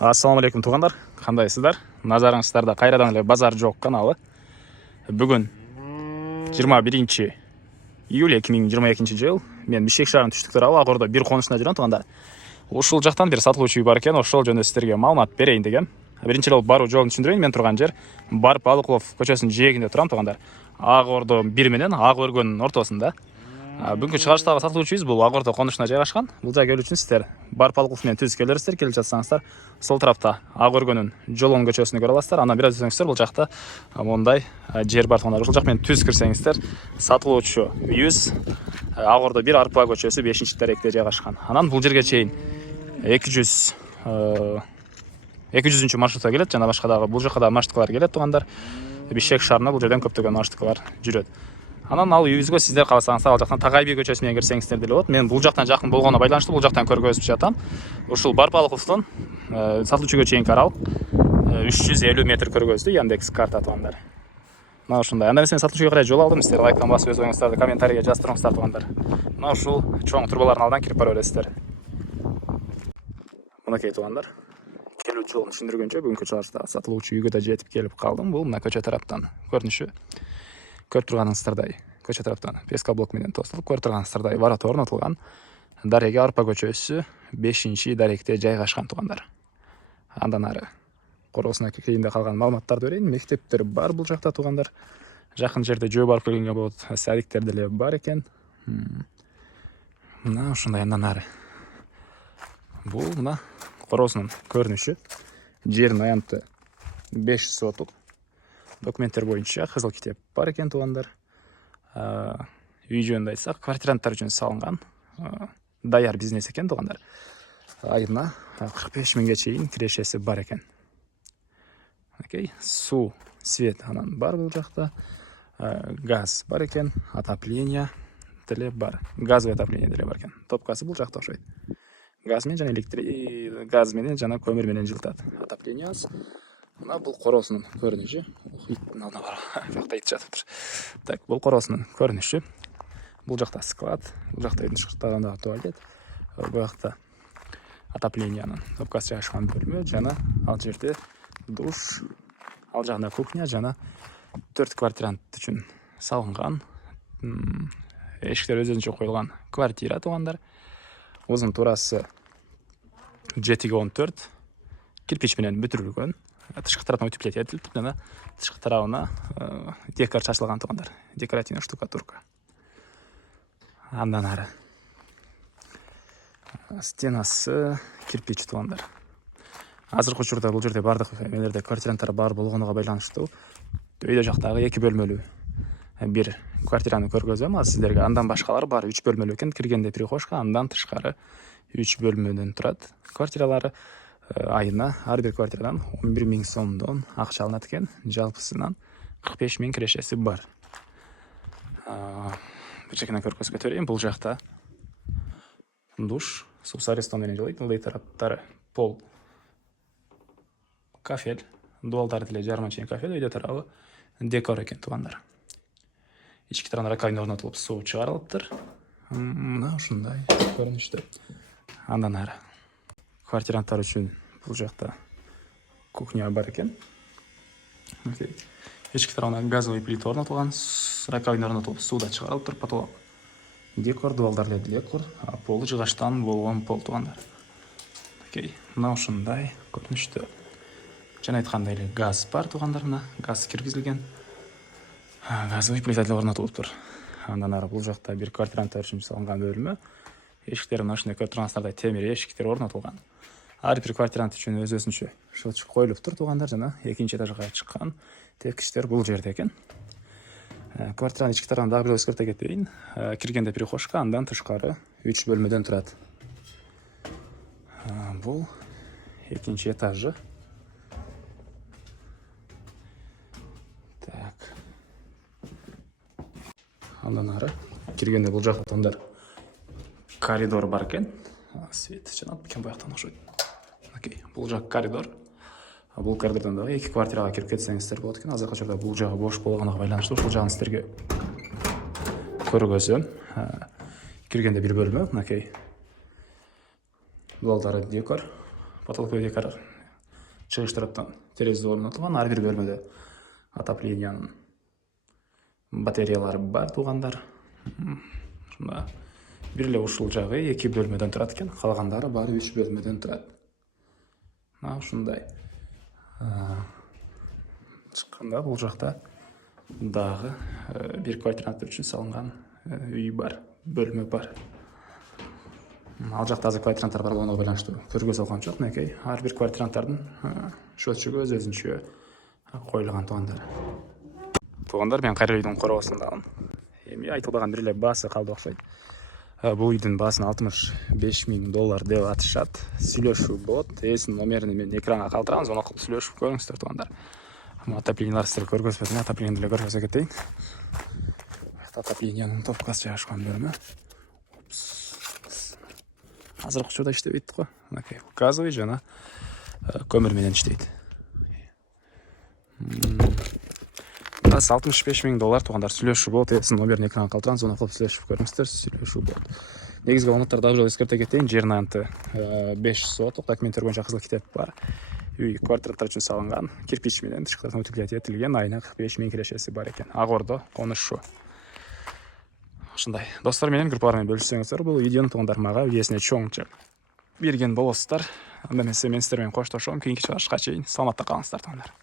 Ассаламу алейкум туғандар, қандайсыздар? Назарыңыздарда қайрадан эле базар жоқ каналы. Бүгін 21 июль 2022 жыл. Мен Бишкек шаарынын түштүктөр Ак-Ордо бир конусуна жүрөм туғандар. Ушул жактан бир сатылуучу үй бар экен, ошол жөнүндө сиздерге маалымат берейин дегем. Биринчи жолу баруу жолун түшүндүрөйүн. Мен турган жер Барып Алыкулов көчөсүнүн жээгинде турам туғандар. Ак-Ордо 1 менен Ак өргөнүн ортосунда. Бүгүнкү чыгарыштагы сатылуучу үйүбүз бул Ак-Ордо конушуна жайгашкан. Бул жайга келүү үчүн сиздер Барып Алыкулов менен түз келерсиздер. Келип жатсаңыздар, сол тарапта Ак өргөнүн жолон көчөсүнө көрө аласыздар. Анан бир аз өтсөңүздөр бул жакта мондай жер бар тугандар. Ушул жак менен түз кирсеңиздер, сатылуучу үйүбүз Ак-Ордо 1 Арпа көчөсү 5-даректе жайгашкан. Анан бул жерге чейин 200 маршрутка келет, жана башка дагы бул жака да маршруткалар келет тугандар. Бишкек шаарына бул жерден көптөгөн маршруткалар жүрөт. Анан ал үйүбүзгө сиздер кааласаңыздар, ал жактан Тагайби көчөсү менен кирсеңиздер деле болот. Мен бул жактан жакын болгонуна байланыштуу бул жактан көргөзүп жатам. Ушул Барып Алыкуловдон сатылуучуга чейинки аралык 350 метр көргөздү Яндекс карта тугандар. Мына ушундай. Анда мен сатылуучуга карай жол алдым. Сиздер лайктан басып өз оюңуздарды комментарийге жаздырыңыздар тугандар. Мына ушул чоң турбалардын алдынан кирип бара бересиздер. Мынакей тугандар. Келүү жолун түшүндүргөнчө бүгүнкү чыгарышта сатылуучу үйгө да жетип келип калдым. Бул мына көчө тараптан көрүнүшү. Көрүп турганыңыздардай көчө тараптан песка блок менен тосулуп, көрүп турганыңыздардай ворот орнотулган. Дареги Арпа көчөсү 5-даректе жайгашкан тугандар. Андан ары короосуна кийинде калган маалыматтарды берейин. Мектептер бар бул жакта тугандар. Жакын жерде жөө барып келгенге болот. Садиктер деле бар экен. Мына ушундай. Андан ары бул мына короосунун көрүнүшү. Жердин аянты 5 сотук. Документтер боюнча кызыл китеп бар экен тугандар. Үй жөнүндө айтсак, квартиранттар үчүн салынган даяр бизнес экен тугандар. Айына 45 миңге чейин кирешеси бар экен. Окей, суу, свет анан бар бул жакта. Газ бар экен, отопление деле бар. Газовый отопление деле бар экен. Топкасы бул жакта окшойт. Газ менен жана газ менен жана көмүр менен жылытат. Отоплениясы. Мына бул короосунун көрүнүшү. Иттин алдына бар. Жакта ит жатыптыр. Так, бул короосунун көрүнүшү. Бул жакта склад, бул жакта үйдүн тышкыртагындагы туалет. Бул жакта отоплениянын топкасы жайгашкан бөлмө жана ал жерде душ, ал жагында кухня жана 4 квартирант үчүн салынган эшиктер өзүнчө коюлган квартира тугандар. Узун туурасы 7-14 кирпич менен бүтүрүлгөн. Тышкы тарабына утеплять этилип, жана тышкы тарабына декор чачылган тугандар. Декоративный штукатурка. Андан ары стенасы кирпич тугандар. Азыркы учурда бул жерде бардык эмелерде квартиранттар бар болгонуга байланыштуу өйдө жактагы 2 бөлмөлүү бир квартираны көргөзөм. Аз сиздерге андан башкалары бар 3 бөлмөлүү экен. Киргенде прихожка, андан тышкары 3 бөлмөдөн турат. Квартиралары айына ар бир квартирадан 11 миң сомдон акча алынат экен. Жалпысынан 45 миң кирешеси бар. Бир жакынан көргөзүп кетейин. Бул жакта душ, суу сарыстан менен жылыйт. Ылдый тараптары пол, кафель, дуалдары деле жарыма чейин кафель, өйдө тарабы декор экен тугандар. Ички тарабына раковина орнотулуп, суу чыгарылыптыр. Мына ушундай көрүнүштө. Андан ары квартиранттар үчүн бул жакта кухня бар экен. Ички тарабына газовый плита орнотулган, раковина орнотулуп, суу да чыгарылыптыр, потолок декор, дуалдар эле декор, полу жыгачтан болгон пол тугандар. Окей, мына ушундай көрүнүштө. Жана айткандай эле газ бар тугандар, мына газ киргизилген. Газовый плита деле орнотулуптур. Андан ары бул жакта бир квартиранттар үчүн салынган бөлмө. Эшиктер мына ушундай көрүп турганыңыздардай темир эшиктер орнотулган. Ар бир квартирант үчүн өзүнчө счётчик коюлуптур тугандар, жана экинчи этажга чыккан тепкичтер бул жерде экен. Квартиранын ички тарабын дагы бир эскерте кетейин. Киргенде прихожка, андан тышкары 3 бөлмөдөн турат. Бул экинчи этажы. Так. Андан ары киргенде бул жактан коридор бар экен. Свет жанат экен бuyактан окшойт. Окей, бул жак коридор. Бул коридордон дагы 2 квартирага кирип кетсеңиздер болот экен. Азыркы учурда бул жагы бош болгонуга байланыштуу ушул жагын сиздерге көргөзөм. Киргенде бир бөлмө, окей. Дуалдары декор, потолок декор чыгыш тараптан терезе орнотулган. Ар бир бөлмөдө отоплениянын батареялары бар туугандар. Ушунда бир эле ушул жагы 2 бөлмөдөн турат экен, калгандары баары 3 бөлмөдөн турат. Ушундай. Чыкканда бул жакта дагы бир квартиранттар үчүн салынган үй бар, бөлмө бар. Ал жакта азыр квартиранттар бар болгондо байланыштуу көргө салган жок. Мынакей ар бир квартиранттардын счетчиги өзүнчө коюлган туугандар. Туугандар, мен кайра үйдүн коробосундамын. Эми айтылбаган бир эле баасы калды окшойт. Бул үйдүн баасын $65,000 деп атышат. Сүйлөшүү болот. Эсинин номерин мен экранга калтырабыз, аны окуп сүйлөшүп көрүңүздөр туугандар. Отоплениялар сиздер көргөзбөдүм, отоплениени эле көргөзө кетейин. Отоплениянын топкасы жайгашкан бөлмө. Азыркы учурда иштебейт го. Мынакей газовый жана көмүр менен иштейт. $65,000 туугандар, сүйлөшүү болот. Эсинин номерин экранга калтырабыз, аны окуп сүйлөшүп көрүңүздөр, сүйлөшүү болот. Негизги маалыматтарды дагы жолу эскерте кетейин. Жердин аянты 5 соток, документтер боюнча кызыл китеп бар. Үй квартиранттар үчүн салынган, кирпич менен тышкы утилизация этилген, айына 45,000 кирешеси бар экен. Агордо конушу. Ушундай. Достор менен, группалар менен бөлүшсөңүздөр, бул видеону туугандар мага видеосуна чоңча берген болосуздар. Анда эмесе мен сиздер менен коштошом. Кийинки чыгарышка чейин саламатта калыңыздар туугандар.